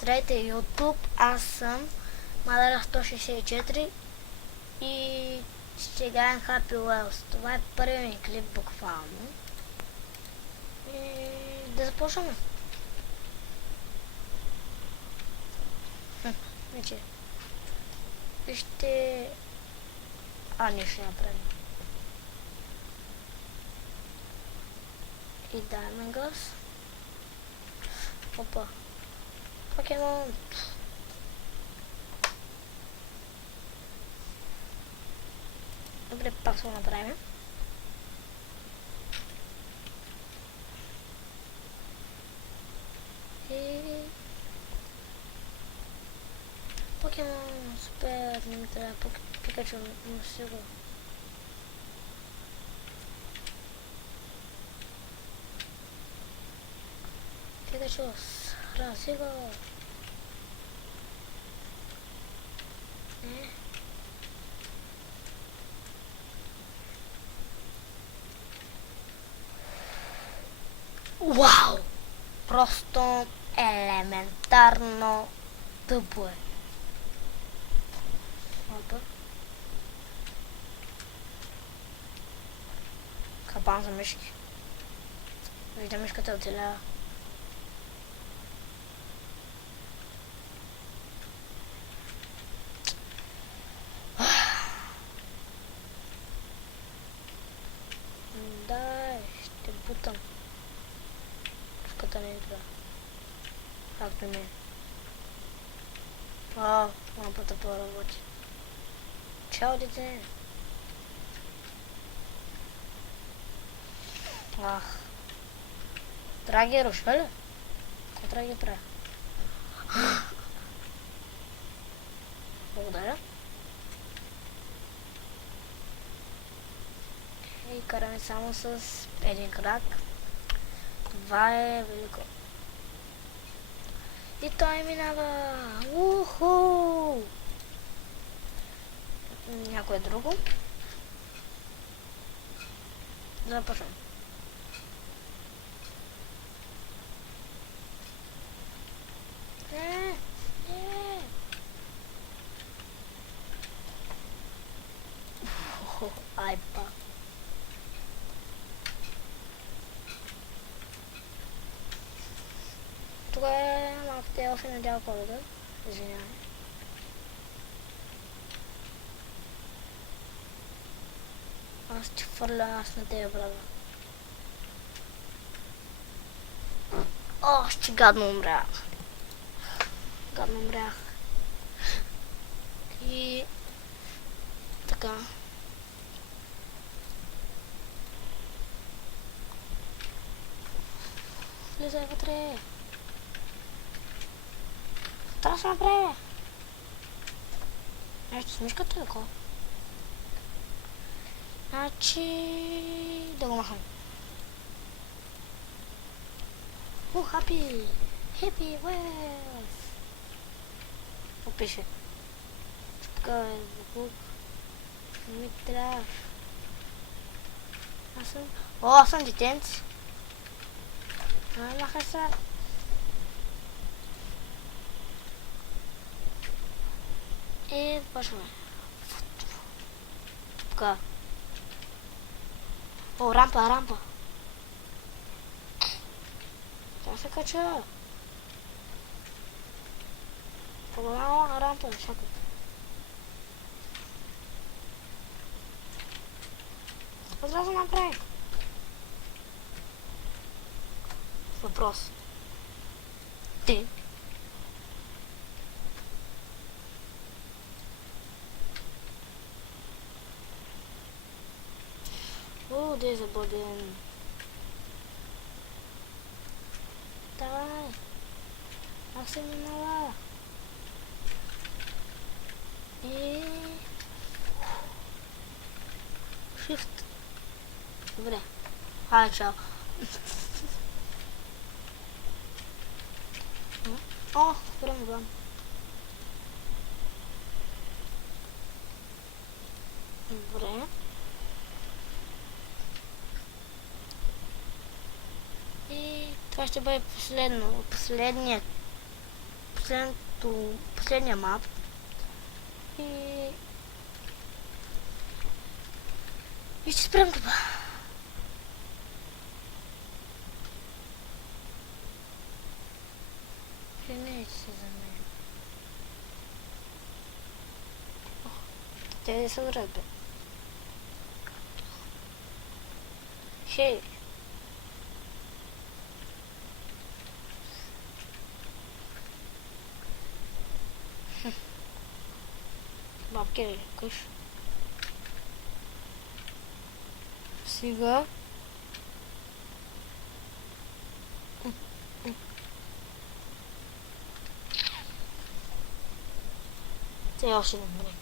Здравейте, YouTube, аз съм Мадара 164 и ще играем Happy Wheels. Това е първият ми клип буквално. И да започваме. Вече. Вижте... ние ще направим. И даваме газ. Опа. Покемон. Добре, пак ще го направим. И... Покемон, супер, не ми трябва Пикачу, но сигурно. Пикачу, срази го. Вау! Просто елементарно тъпо е. Опа. Капан за мишки. Виждам мишката оцелява. Да, ще бутам. Мишката не е това. Както не е. Лампата по-работи. Чао, дете! Драги рушва ли? Какво трябва да ги правя? Благодаря. И караме само с един крак. Това е велико. И той минава. Уху! Някое друго. Започваме. Айпа. Тук е малко още надял коледа. Извинявай. Аз ти фърля, аз на тебе, брада. Ще гадно умрях. Гадно умрях. И... така. Влизай вътре. Трябва да се направи. Нещо с мишката или какво? Значи... да го махам. Happy Wheels! Какво пише? Чупка е звук. Не ми трябва. Аз съм детенци. Махай се. И започваме. Чупка. Рампа. Трябва да се кача. По-голяма рампа, чакай. Какво трябва да направи? Въпрос. Ти. Де е заблуден. Давай. Аз се минала. И... Shift. Добре. Чао. Време бам. Добре. Това ще бъде последният последния мап. И ще спрем това. Женете се за мен. Те са врат, бе. Хей. Бабки, куш. Сега. Сега още добре.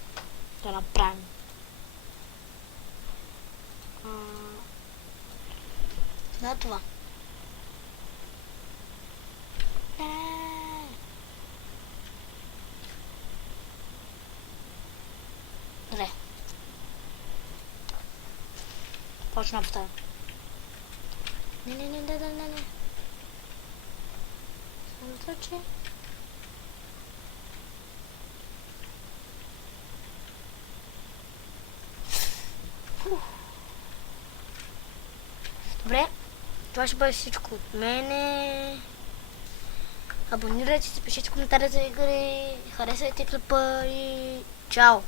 Да направим. Да, това. Добре. Почна повтаря. Не. Само че... Добре, това ще бъде всичко от мене. Абонирайте се, пишете коментари за игри, харесайте клипа и чао!